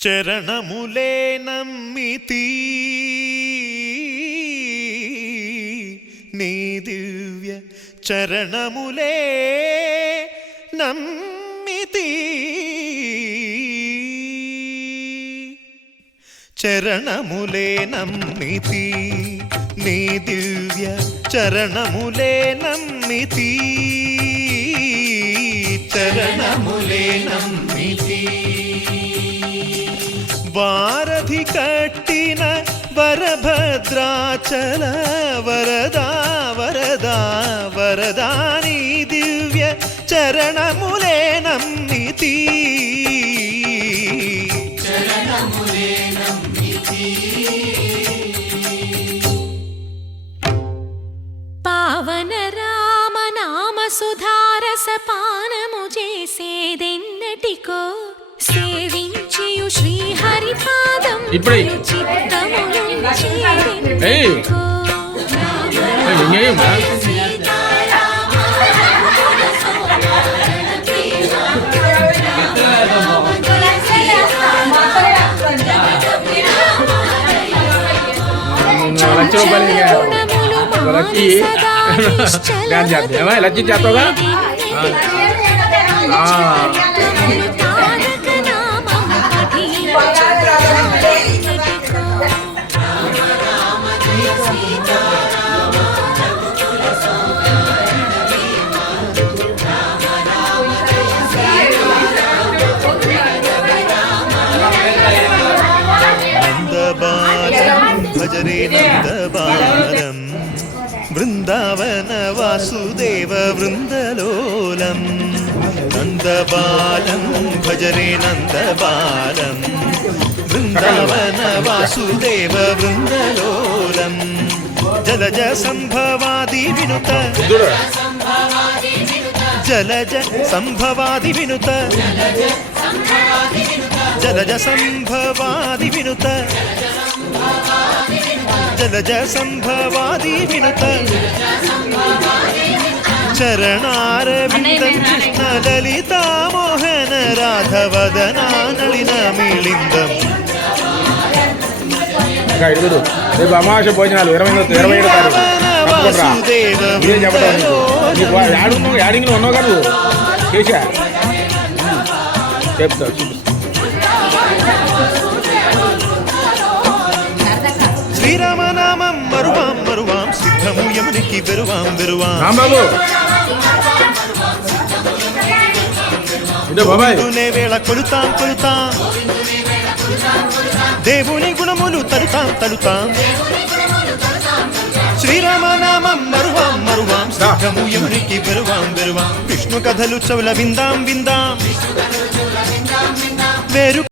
చరణములే నమ్మితి నీ దివ్య చరణములే నమ్మితి చరణములే నమ్మితి నీ దివ్య చరణములే నమ్మితి చరణములే నమ్మితి వారధి కట్టిన వరభద్రాచల వరదా వరదా వరదాని దివ్య చరణములే నమ్మితి చరణములే నమ్మితి పావన రామ నామ సుధారస పానము చేసేదెన్నటికో సేవించియు శ్రీహరి పాదం చిత్తములుంచేదెన్నటికో లచ్చి చేస్తావుగా భజరే నందబాలం వృందావన వాసుదేవ వృందలోలం నందబాలం భజరే నందబాలం వృందావన వాసుదేవ వృందలోలం జలజ సంభవాది వినుత జలజ సంభవాది వినుత జలజ సంభవాది వినుత జలజ సంభవాది వినుత చరణారవిందం కృష్ణ లలితా మోహన రాధవదనా నళిన మిళిందం రేపు అమావాస భోజనాలు 27 తారీఖు యాడింగ్లో ఉన్నావు కదా చేసా చెప్తా శ్రీరామనామం మరువాం మరువాం సిద్ధము యమునికి వెరువాం వెరువాం వేళ కొలుతాం కొలుతాం దేవుని గుణములు తలుతాం తలుతాం శ్రీరామనామం మరువాం మరువాం సిద్ధము యమునికి వెరువాం వెరువాం విష్ణు కథలు చౌల విందాం విందాం వేరు